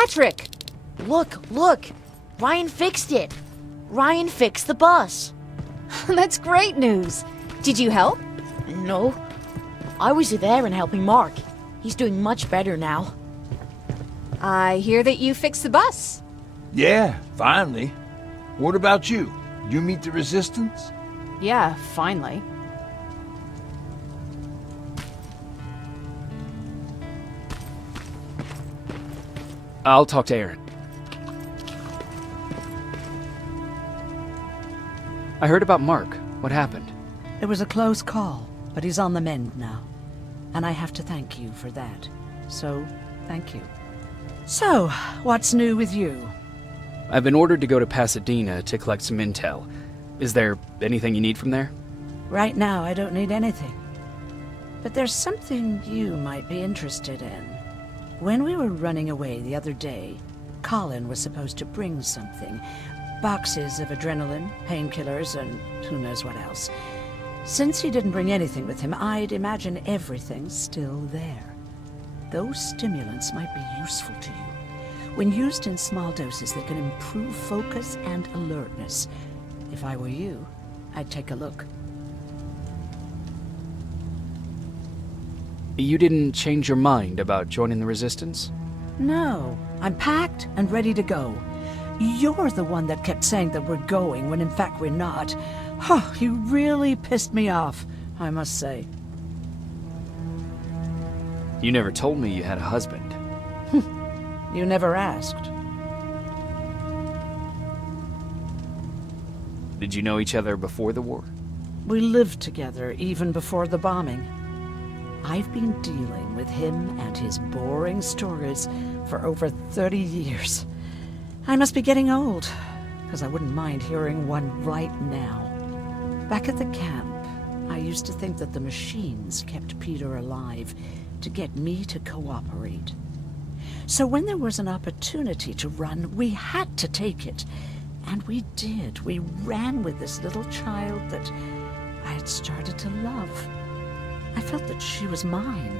Patrick! Look! Ryan fixed it! Ryan fixed the bus! That's great news. Did you help? No. I was there and helping Mark. He's doing much better now. I hear that you fixed the bus. Yeah, finally. What about you? You meet the resistance? Yeah, finally. I'll talk to Aaron. I heard about Mark. What happened? It was a close call, but he's on the mend now. And I have to thank you for that. So, thank you. So, what's new with you? I've been ordered to go to Pasadena to collect some intel. Is there anything you need from there? Right now, I don't need anything. But there's something you might be interested in. When we were running away the other day, Colin was supposed to bring something. Boxes of adrenaline, painkillers, and who knows what else. Since he didn't bring anything with him, I'd imagine everything's still there. Those stimulants might be useful to you. When used in small doses, they can improve focus and alertness. If I were you, I'd take a look. You didn't change your mind about joining the Resistance? No, I'm packed and ready to go. You're the one that kept saying that we're going when in fact we're not. Oh, you really pissed me off, I must say. You never told me you had a husband. You never asked. Did you know each other before the war? We lived together even before the bombing. I've been dealing with him and his boring stories for over 30 years. I must be getting old, because I wouldn't mind hearing one right now. Back at the camp, I used to think that the machines kept Peter alive to get me to cooperate. So when there was an opportunity to run, we had to take it. And we did. We ran with this little child that I had started to love. I felt that she was mine.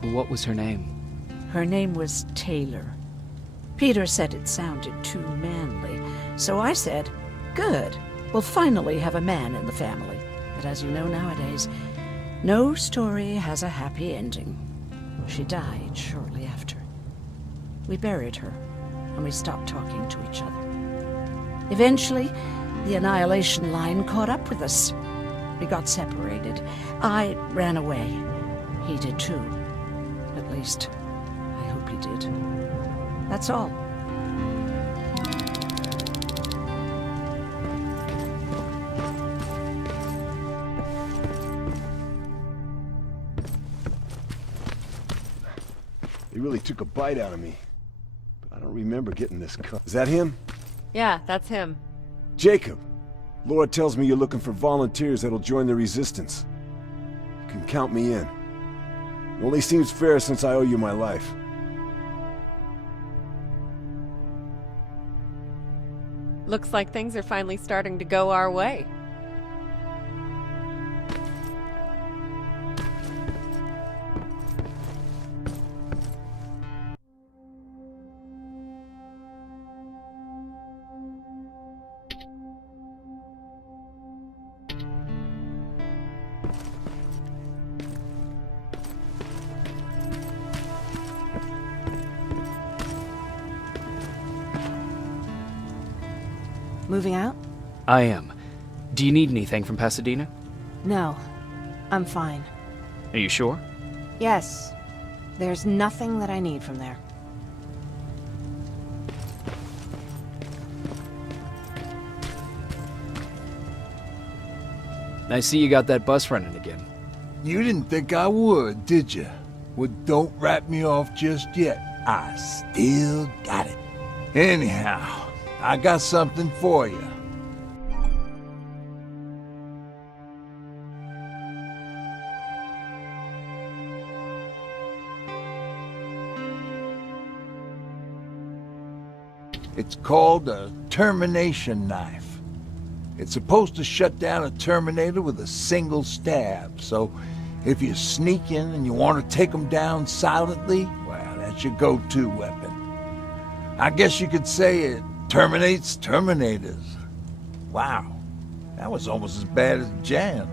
What was her name? Her name was Taylor. Peter said it sounded too manly, so I said, good, we'll finally have a man in the family. But as you know nowadays, no story has a happy ending. She died shortly after. We buried her, and we stopped talking to each other. Eventually, the Annihilation Line caught up with us. We got separated. I ran away. He did too. At least, I hope he did. That's all. He really took a bite out of me. But I don't remember getting this cut. Is that him? Yeah, that's him. Jacob! Laura tells me you're looking for volunteers that'll join the Resistance. You can count me in. It only seems fair since I owe you my life. Looks like things are finally starting to go our way. Moving out? I am. Do you need anything from Pasadena? No. I'm fine. Are you sure? Yes. There's nothing that I need from there. I see you got that bus running again. You didn't think I would, did you? Well, don't wrap me off just yet. I still got it. Anyhow, I got something for you. It's called a termination knife. It's supposed to shut down a Terminator with a single stab, so if you sneak in and you want to take them down silently, well, it's your go-to weapon. I guess you could say it terminates Terminators. Wow, that was almost as bad as Jan.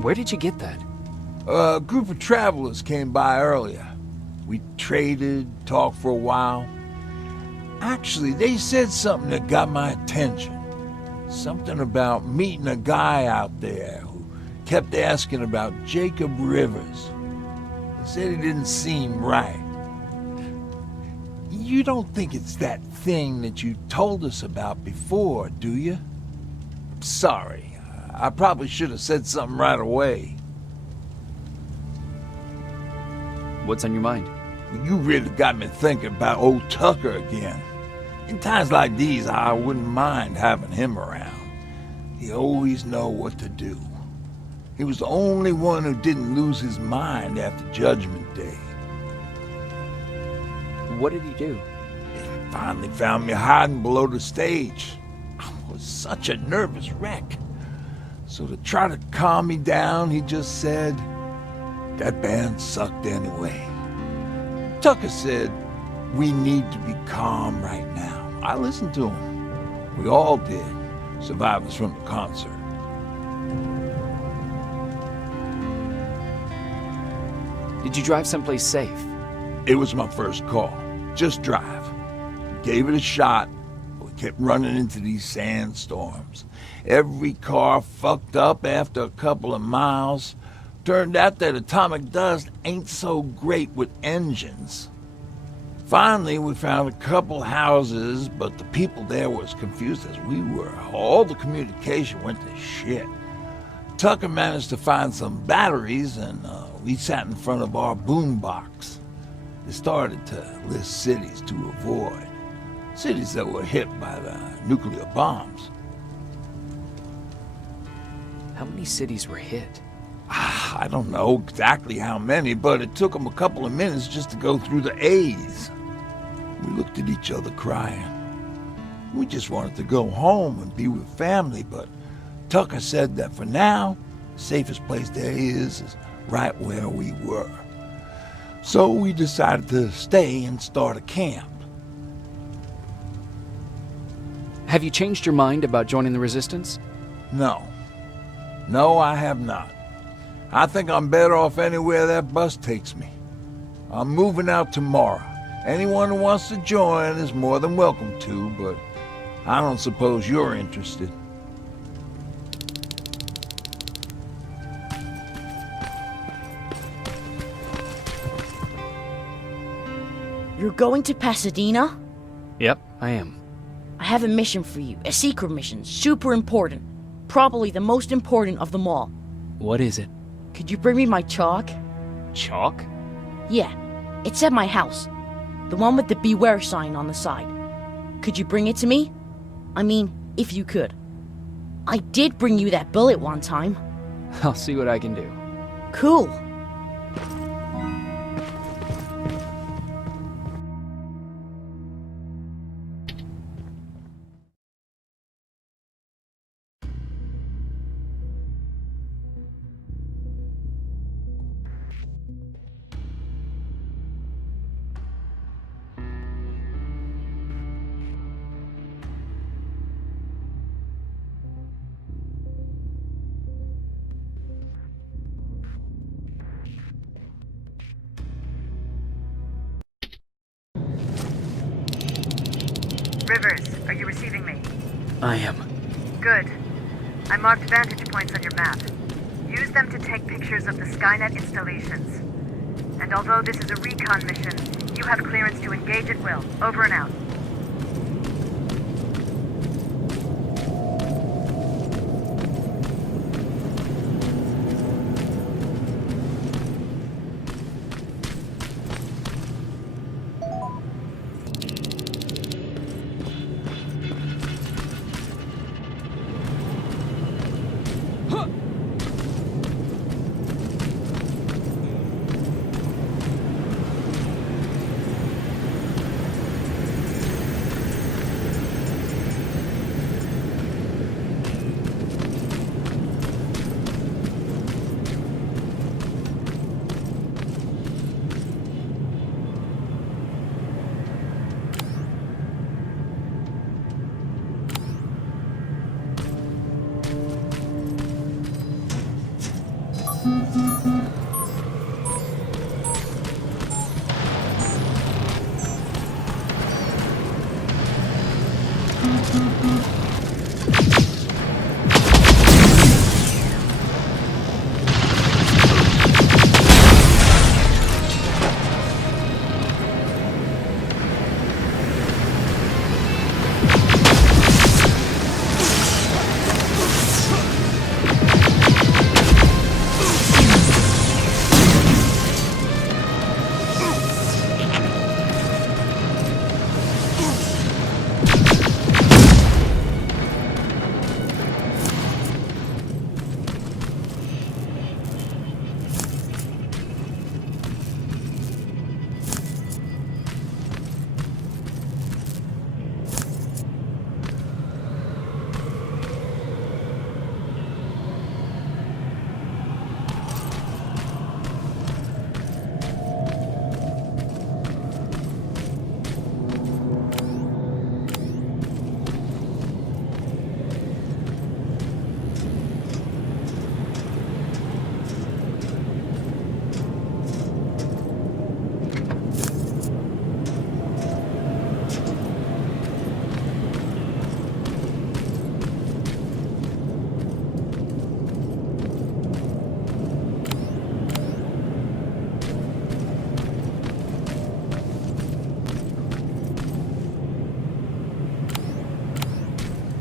Where did you get that? A group of travelers came by earlier. We traded, talked for a while. Actually, they said something that got my attention. Something about meeting a guy out there who kept asking about Jacob Rivers. He said he didn't seem right. You don't think it's that thing that you told us about before, do you? Sorry, I probably should have said something right away. What's on your mind? You really got me thinking about old Tucker again. In times like these, I wouldn't mind having him around. He always know what to do. He was the only one who didn't lose his mind after Judgment Day. What did he do? He finally found me hiding below the stage. I was such a nervous wreck. So to try to calm me down, he just said, "That band sucked anyway." Tucker said, "We need to be calm right now." I listened to him. We all did, survivors from the concert. Did you drive someplace safe? It was my first call. Just drive. Gave it a shot. We kept running into these sandstorms. Every car fucked up after a couple of miles. Turned out that atomic dust ain't so great with engines. Finally, we found a couple houses, but the people there were as confused as we were. All the communication went to shit. Tucker managed to find some batteries, and we sat in front of our boombox. They started to list cities to avoid. Cities that were hit by the nuclear bombs. How many cities were hit? I don't know exactly how many, but it took them a couple of minutes just to go through the A's. We looked at each other crying. We just wanted to go home and be with family, but Tucker said that for now, the safest place there is right where we were. So we decided to stay and start a camp. Have you changed your mind about joining the Resistance? No. No, I have not. I think I'm better off anywhere that bus takes me. I'm moving out tomorrow. Anyone who wants to join is more than welcome to, but I don't suppose you're interested. You're going to Pasadena? Yep, I am. I have a mission for you. A secret mission. Super important. Probably the most important of them all. What is it? Could you bring me my chalk? Chalk? Yeah. It's at my house. The one with the beware sign on the side. Could you bring it to me? I mean, if you could. I did bring you that bullet one time. I'll see what I can do. Cool. Rivers, are you receiving me? I am. Good. I marked vantage points on your map. Use them to take pictures of the Skynet installations. And although this is a recon mission, you have clearance to engage at will. Over and out.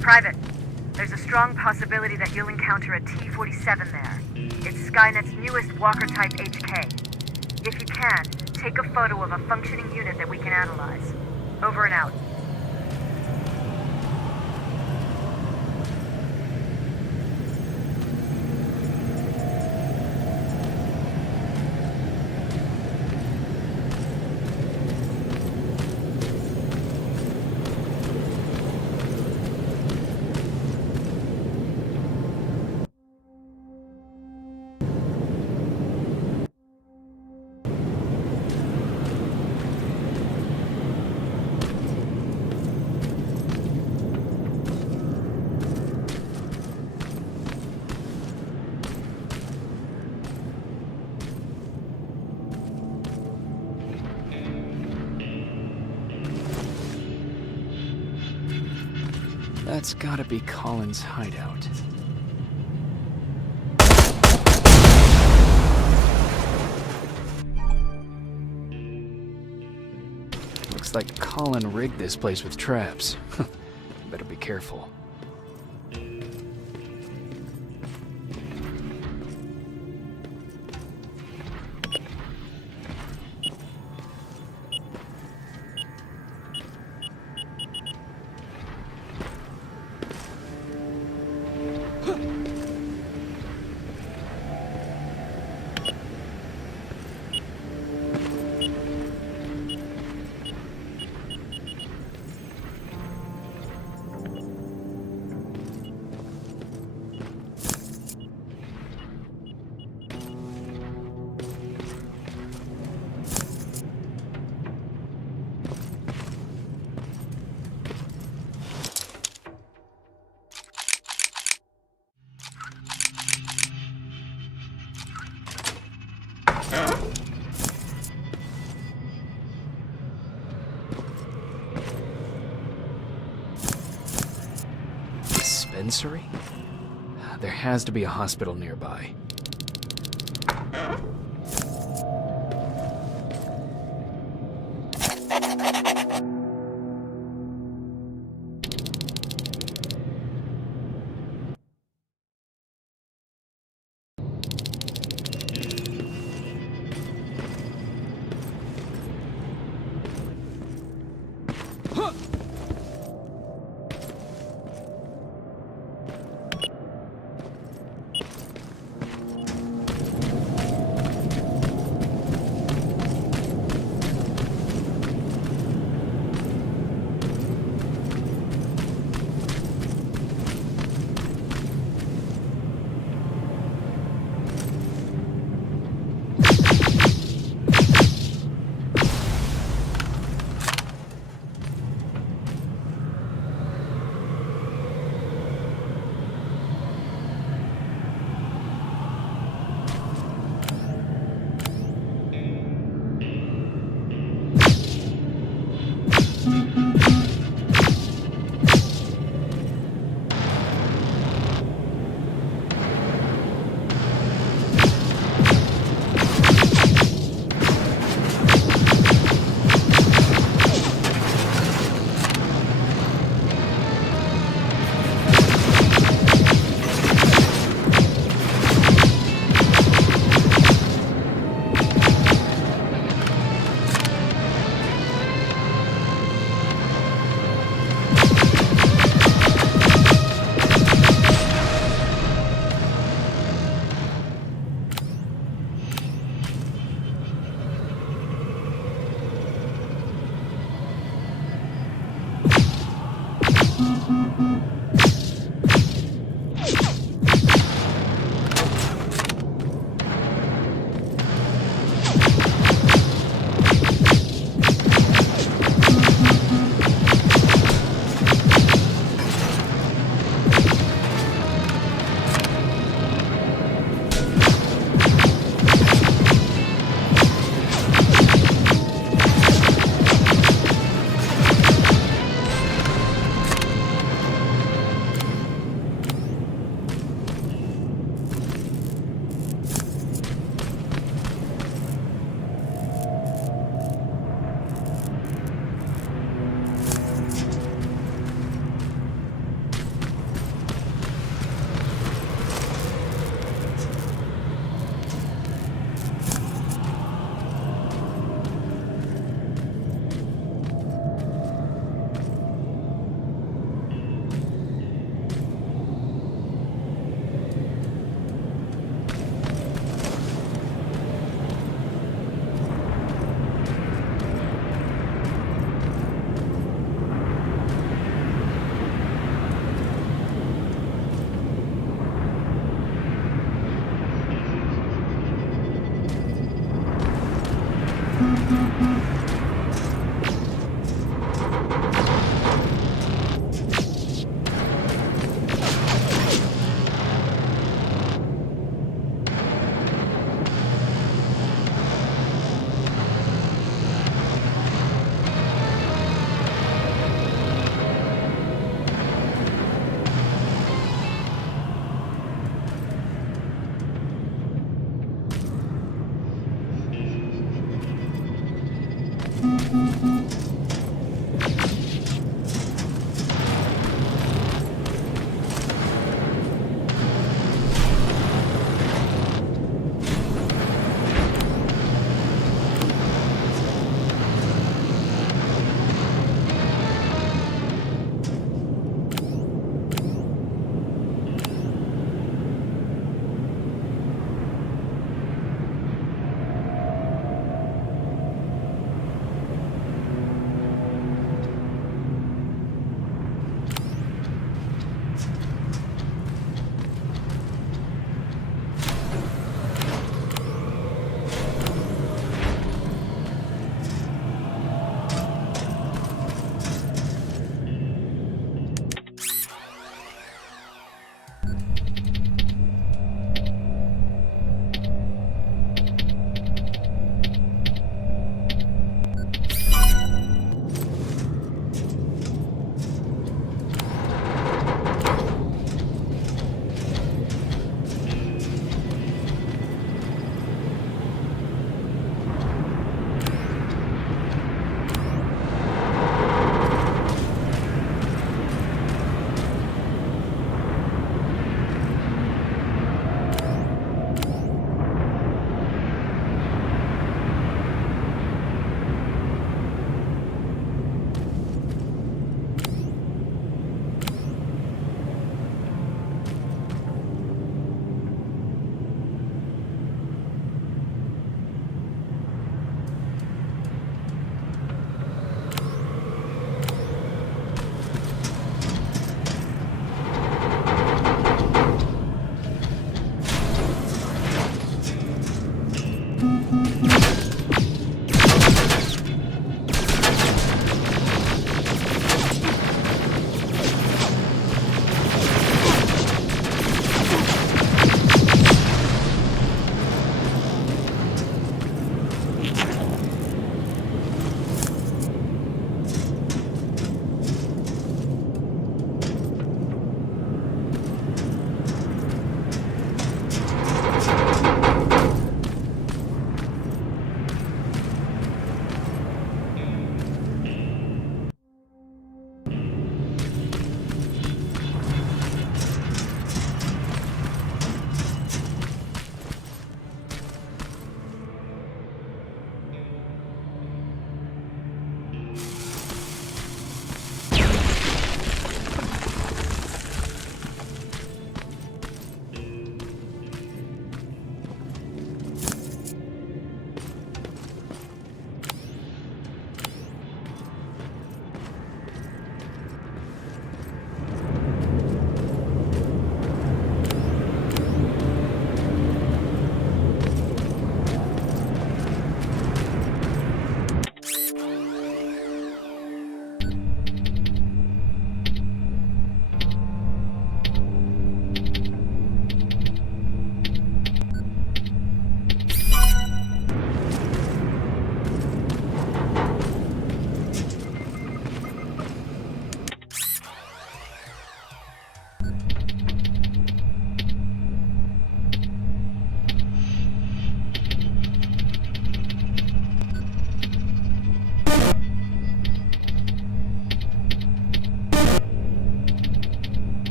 Private, there's a strong possibility that you'll encounter a T-47 there. It's Skynet's newest Walker-type HK. If you can, take a photo of a functioning unit that we can analyze. Over and out. That's gotta be Colin's hideout. Looks like Colin rigged this place with traps. Better be careful. Dispensary? There has to be a hospital nearby.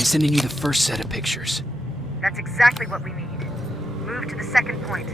I'm sending you the first set of pictures. That's exactly what we need. Move to the second point.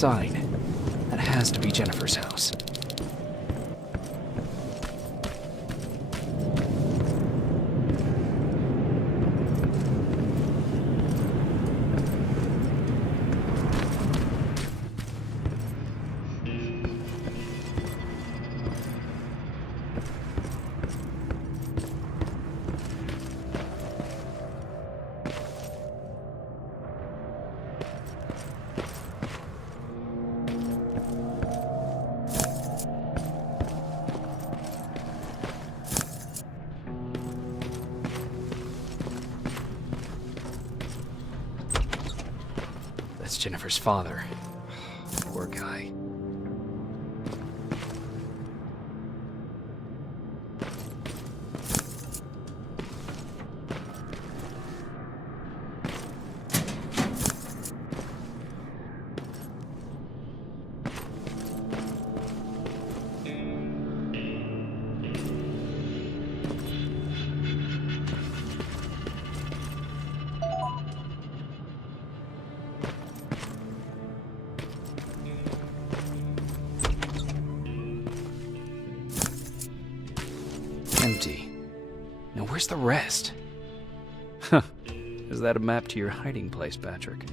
sign. That has to be Jennifer's house. That's Jennifer's father. Poor guy. Empty. Now where's the rest? Huh. Is that a map to your hiding place, Patrick?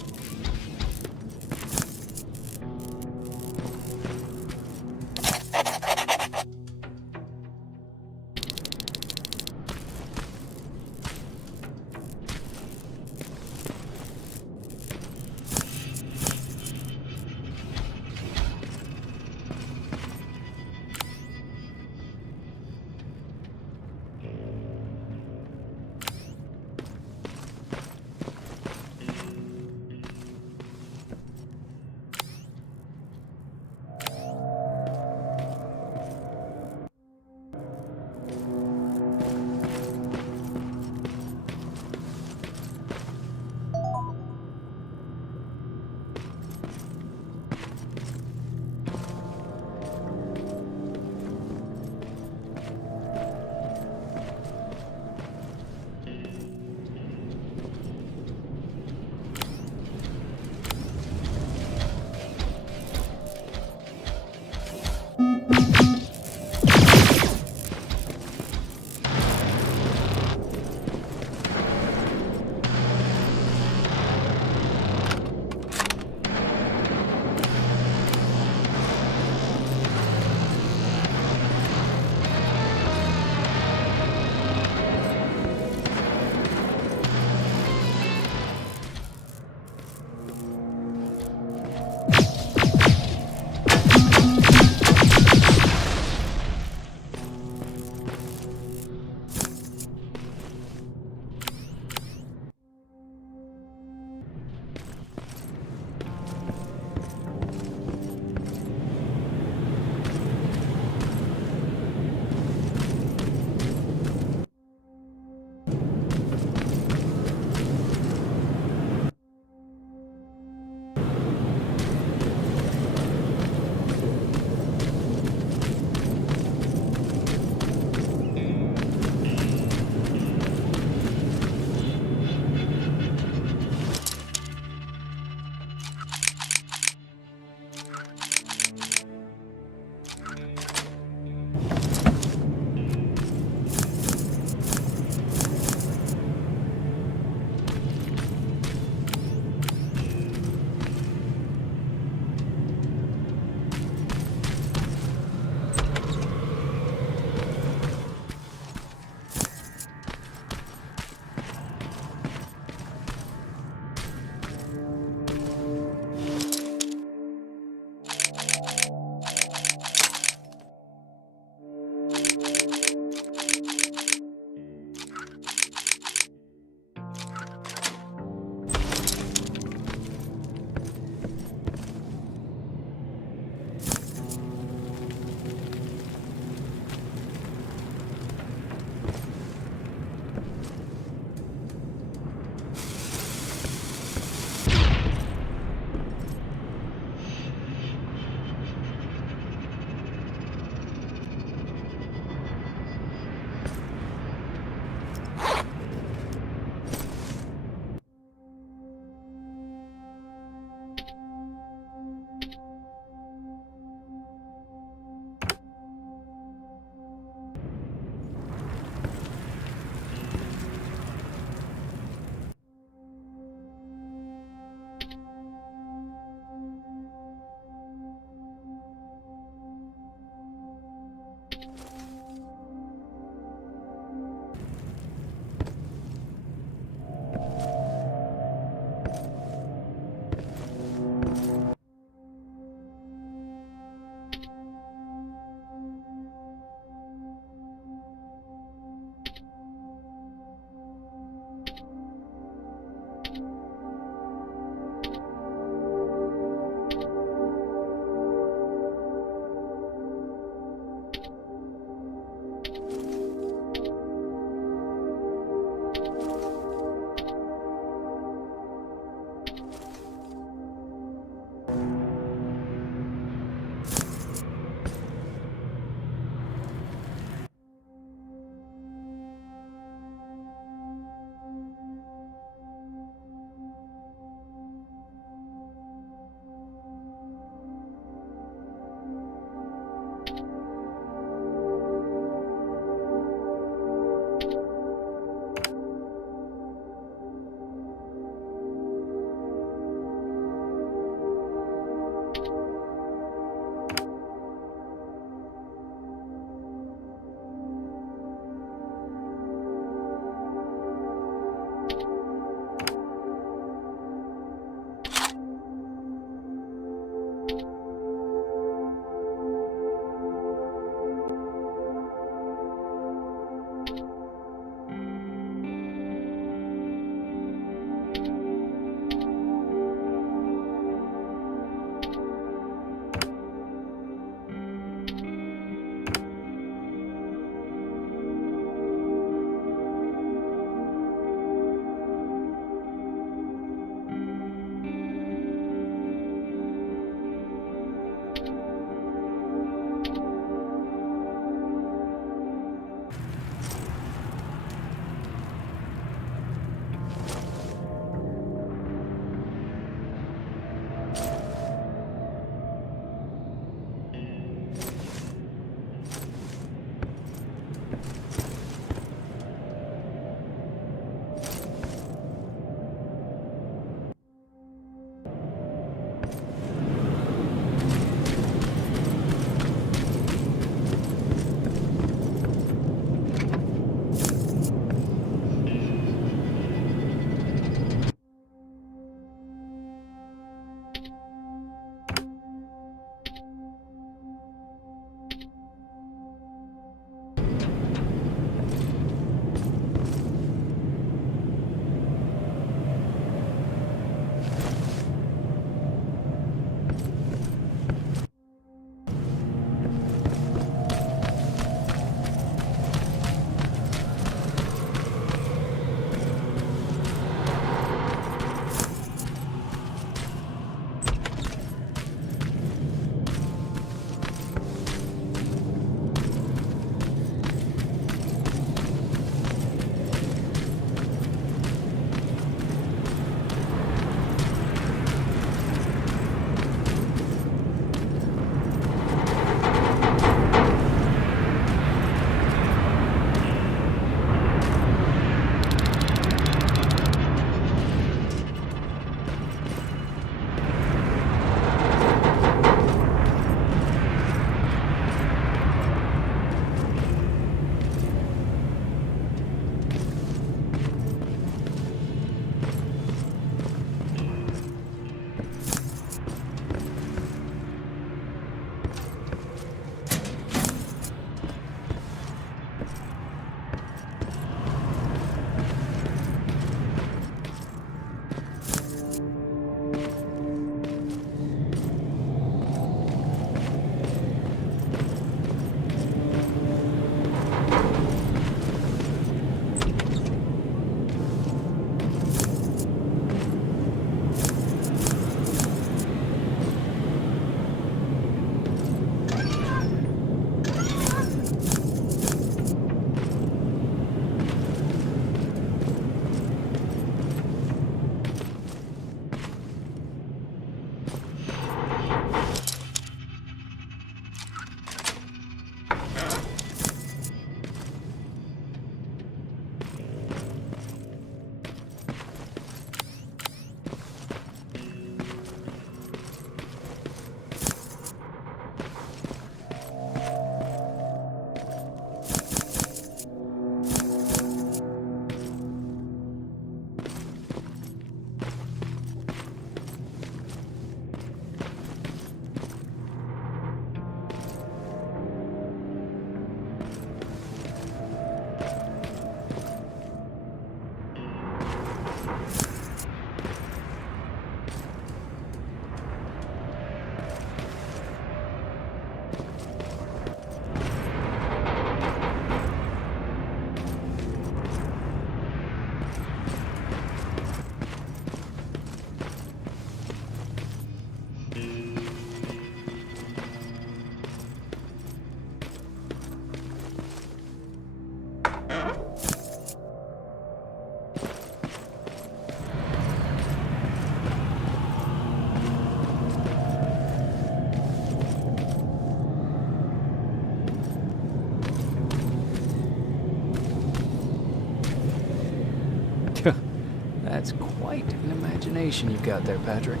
That's quite an imagination you've got there, Patrick.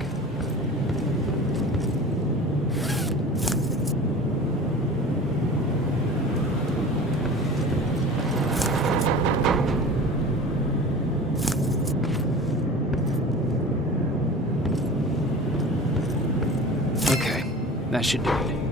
Okay, that should do it.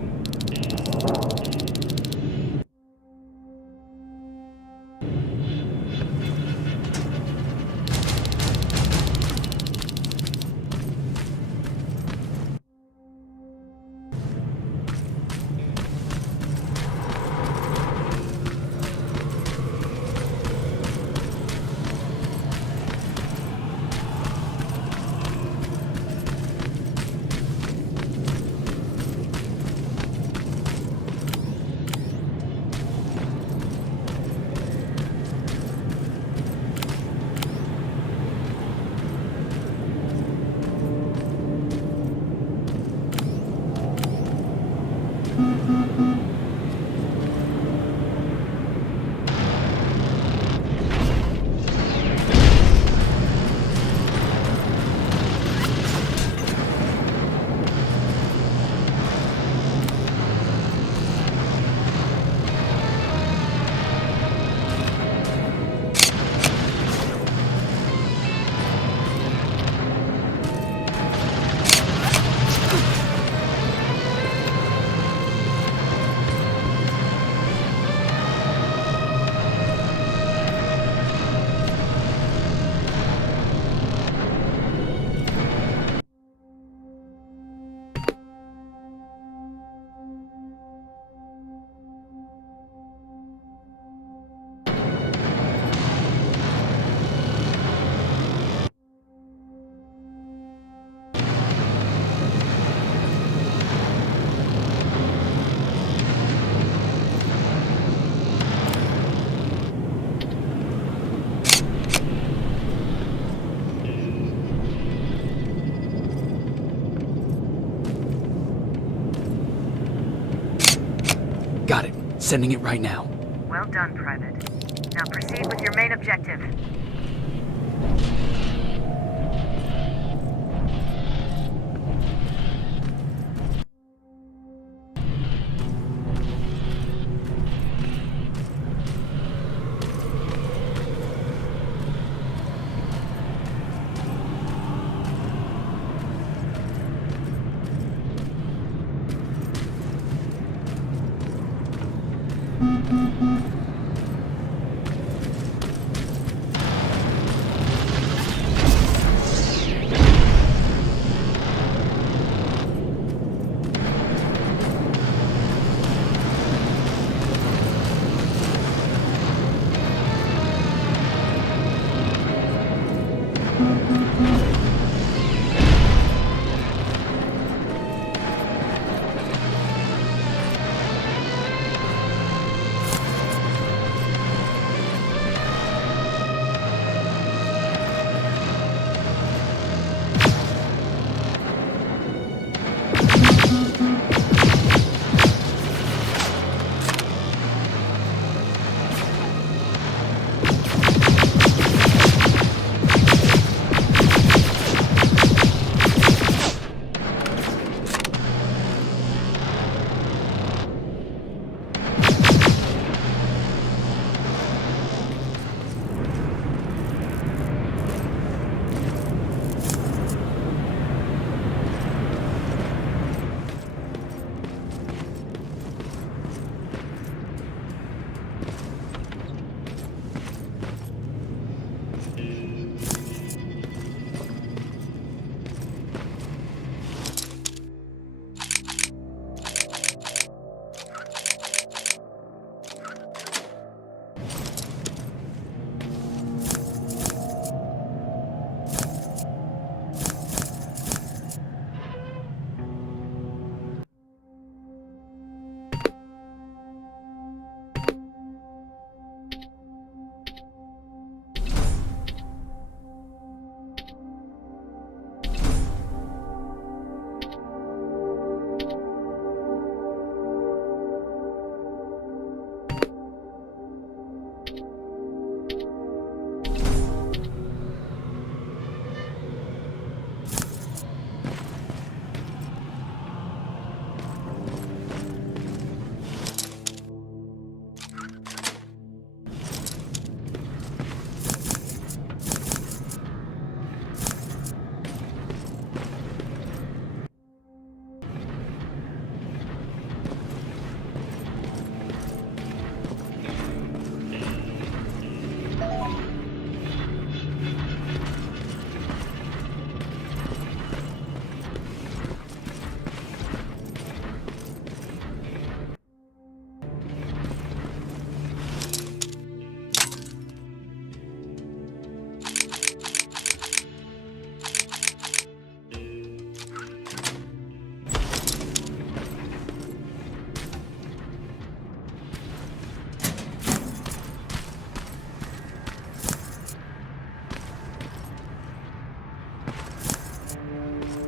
sending it right now. Well done, Private. Now proceed with your main objective.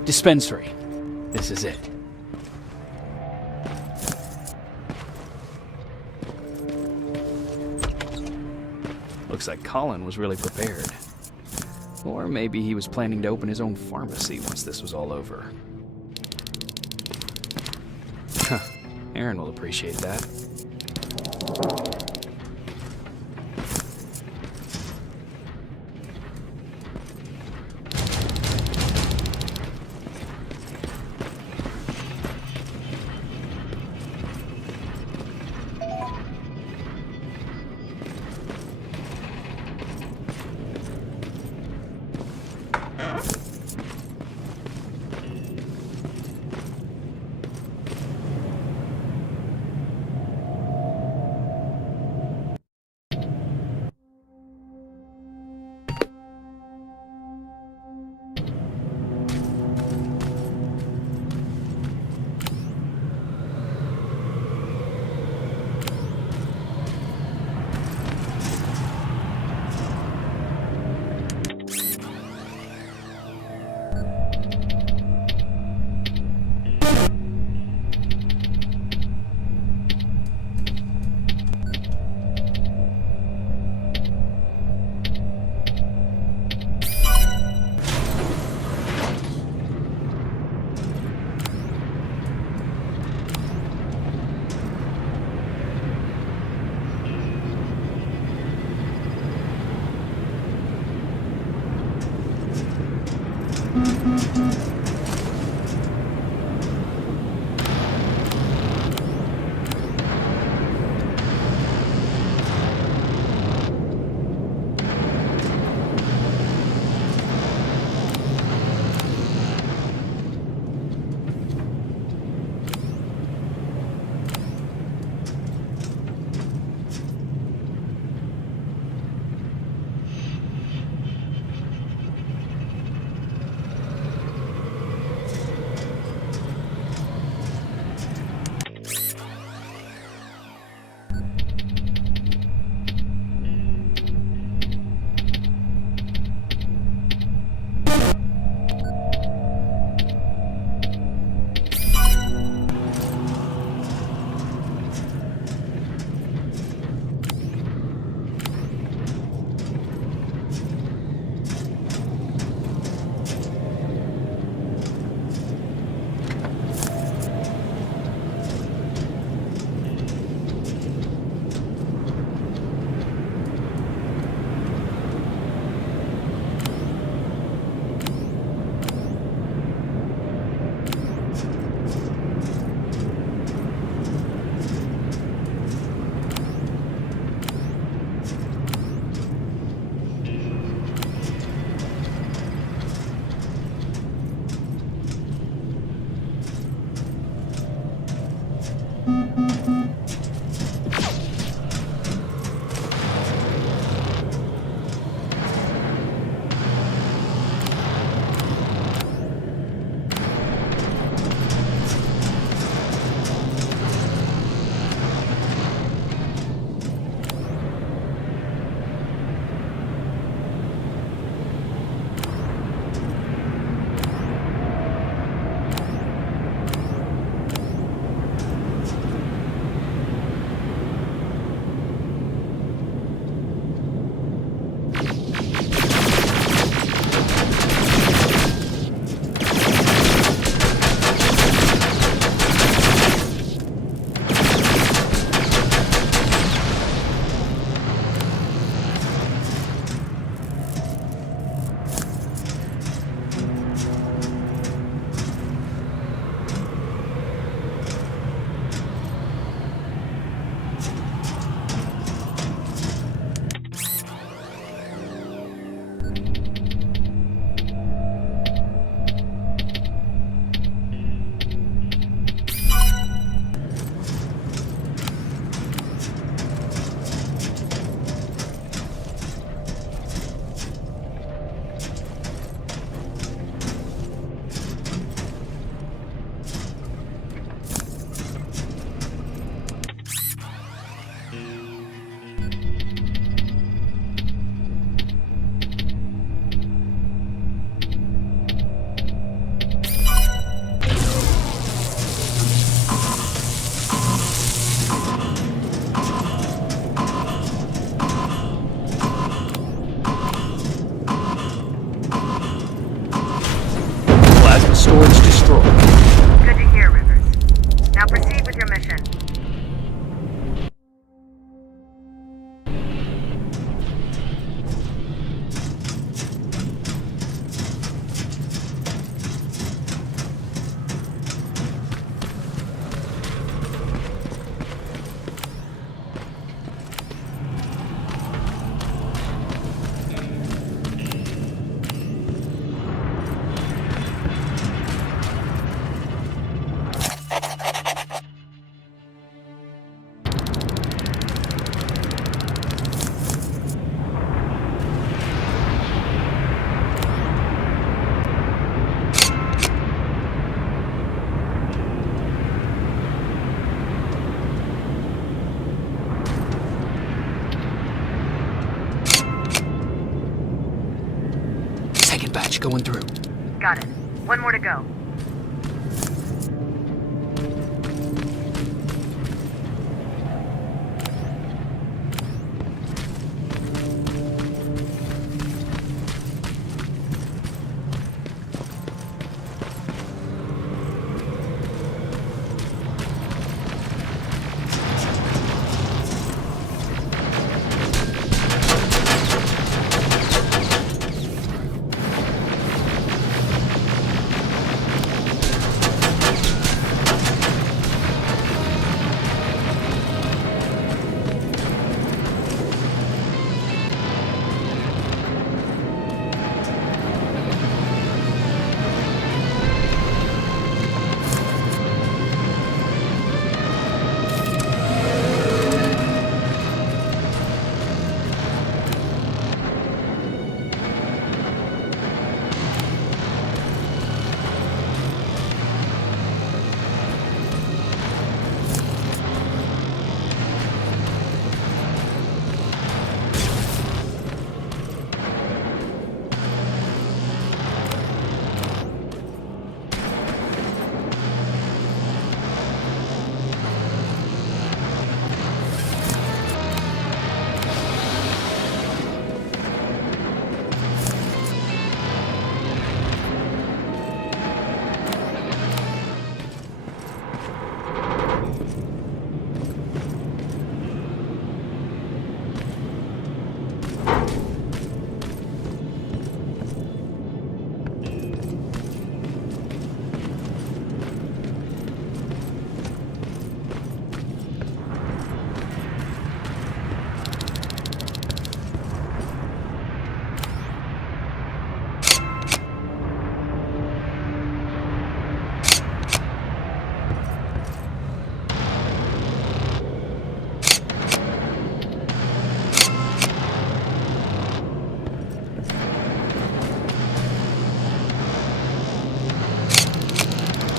Dispensary. This is it. Looks like Colin was really prepared. Or maybe he was planning to open his own pharmacy once this was all over. Huh. Aaron will appreciate that. Plasma storage destroyed. Good to hear, Rivers. Now proceed with your mission. Second batch going through. Got it. One more to go.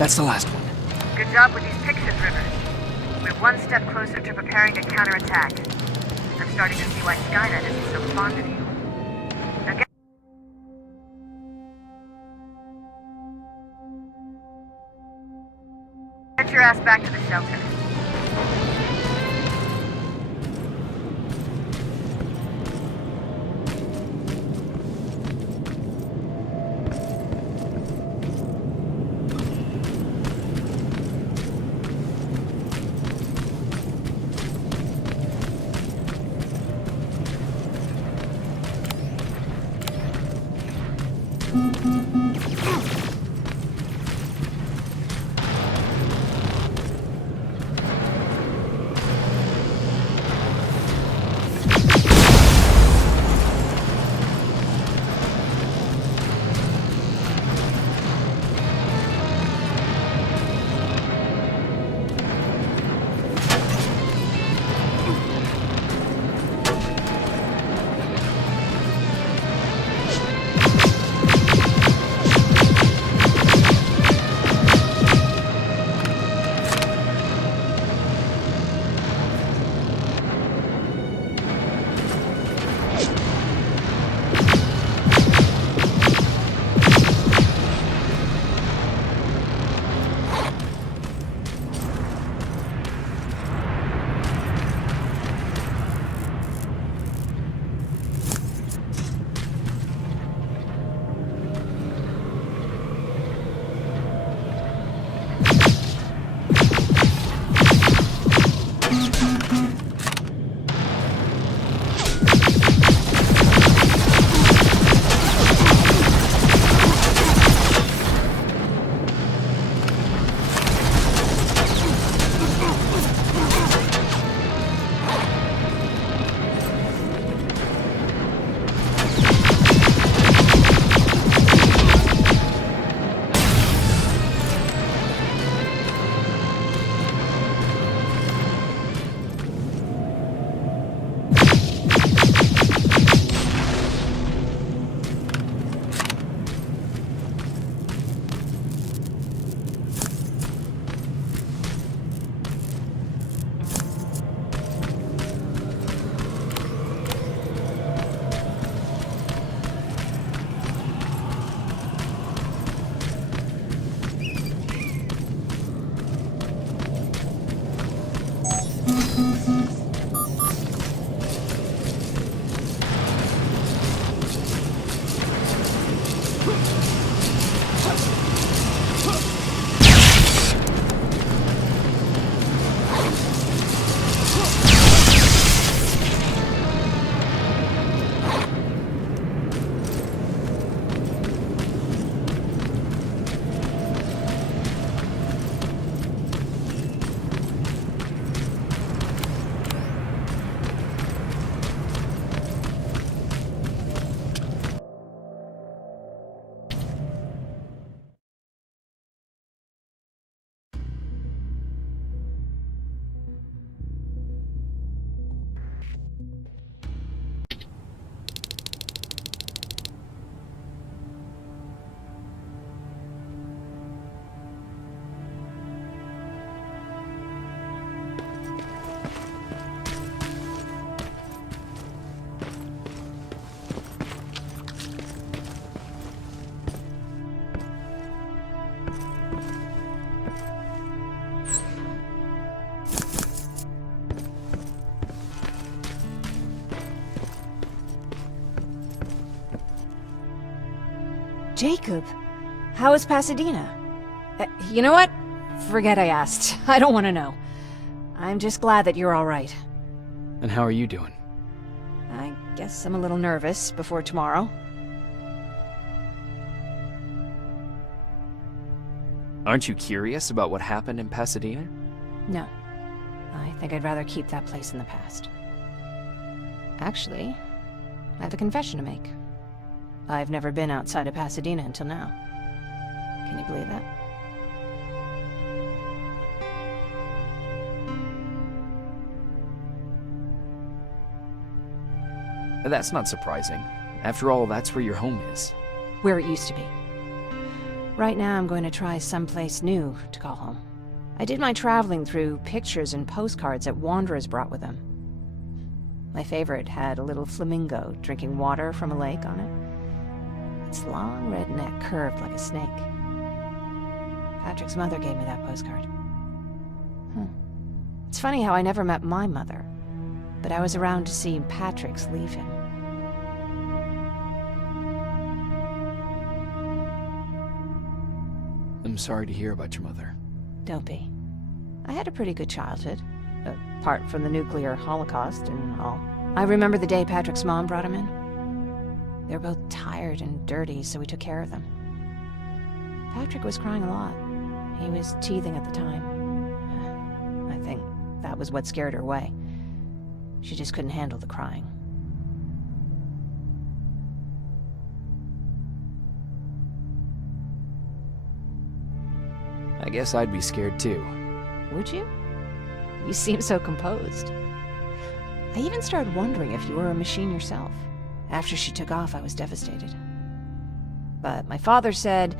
That's the last one. Good job with these pictures, Rivers. We're one step closer to preparing a counterattack. I'm starting to see why Skynet isn't so fond of you. Now get your ass back to the shelter. Jacob, how is Pasadena? You know what? Forget I asked. I don't want to know. I'm just glad that you're all right. And how are you doing? I guess I'm a little nervous before tomorrow. Aren't you curious about what happened in Pasadena? No. I think I'd rather keep that place in the past. Actually, I have a confession to make. I've never been outside of Pasadena until now. Can you believe that? That's not surprising. After all, that's where your home is. Where it used to be. Right now I'm going to try someplace new to call home. I did my traveling through pictures and postcards that wanderers brought with them. My favorite had a little flamingo drinking water from a lake on it. Its long red neck curved like a snake. Patrick's mother gave me that postcard. It's funny how I never met my mother, but I was around to see Patrick's leave him. I'm sorry to hear about your mother. Don't be. I had a pretty good childhood, apart from the nuclear holocaust and all. I remember the day Patrick's mom brought him in. They were both tired and dirty, so we took care of them. Patrick was crying a lot. He was teething at the time. I think that was what scared her away. She just couldn't handle the crying. I guess I'd be scared too. Would you? You seem so composed. I even started wondering if you were a machine yourself. After she took off, I was devastated. But my father said,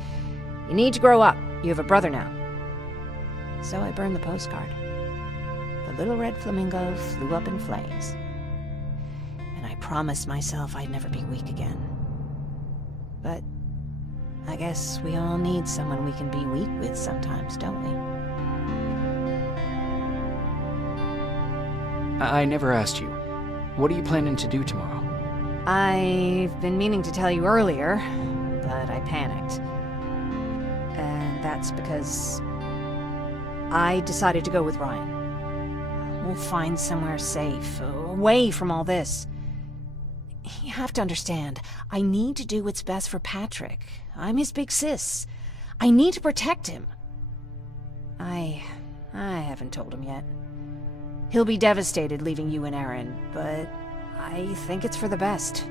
"You need to grow up. You have a brother now." So I burned the postcard. The little red flamingo flew up in flames. And I promised myself I'd never be weak again. But I guess we all need someone we can be weak with sometimes, don't we? I never asked you. What are you planning to do tomorrow? I've been meaning to tell you earlier, but I panicked. And that's because I decided to go with Ryan. We'll find somewhere safe, away from all this. You have to understand, I need to do what's best for Patrick. I'm his big sis. I need to protect him. I haven't told him yet. He'll be devastated leaving you and Aaron, but I think it's for the best.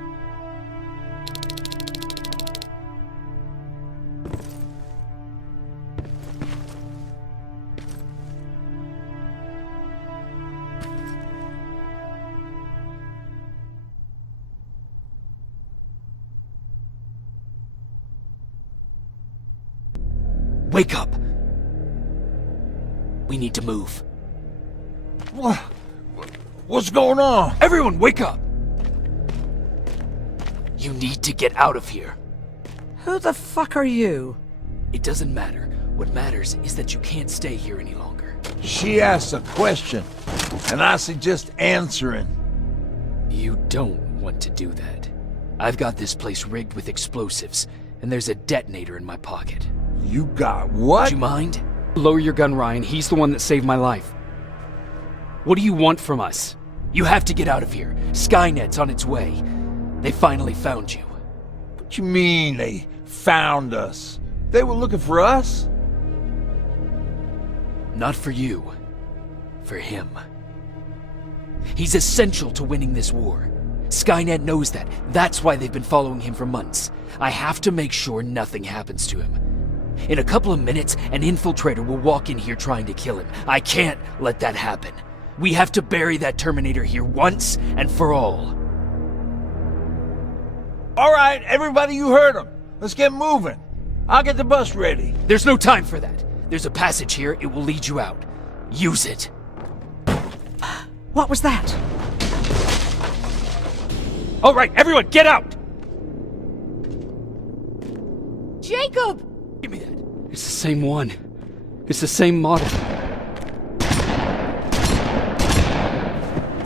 Wake up! We need to move. What's going on? Everyone, wake up! You need to get out of here. Who the fuck are you? It doesn't matter. What matters is that you can't stay here any longer. She asked a question, and I suggest answering. You don't want to do that. I've got this place rigged with explosives, and there's a detonator in my pocket. You got what? Would you mind? Lower your gun, Ryan. He's the one that saved my life. What do you want from us? You have to get out of here. Skynet's on its way. They finally found you. What you mean they found us? They were looking for us? Not for you. For him. He's essential to winning this war. Skynet knows that. That's why they've been following him for months. I have to make sure nothing happens to him. In a couple of minutes, an infiltrator will walk in here trying to kill him. I can't let that happen. We have to bury that Terminator here once and for all. All right, everybody, you heard him. Let's get moving. I'll get the bus ready. There's no time for that. There's a passage here. It will lead you out. Use it. What was that? All right, everyone, get out! Jacob! Give me that. It's the same one. It's the same model.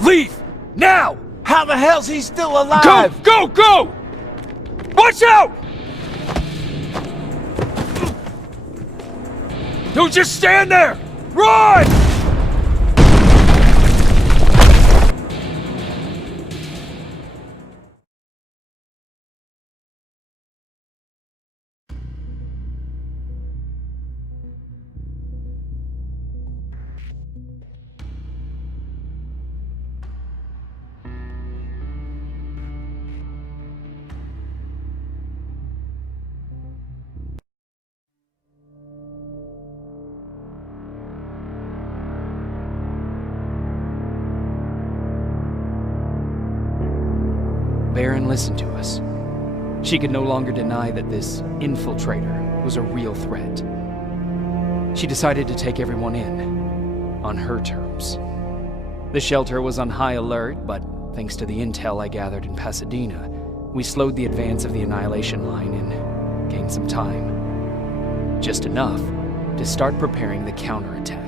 Leave! Now! How the hell's he still alive? Go! Go! Go! Watch out! Don't just stand there! Run! Baron listened to us. She could no longer deny that this infiltrator was a real threat. She decided to take everyone in, on her terms. The shelter was on high alert, but thanks to the intel I gathered in Pasadena, we slowed the advance of the Annihilation Line and gained some time. Just enough to start preparing the counterattack.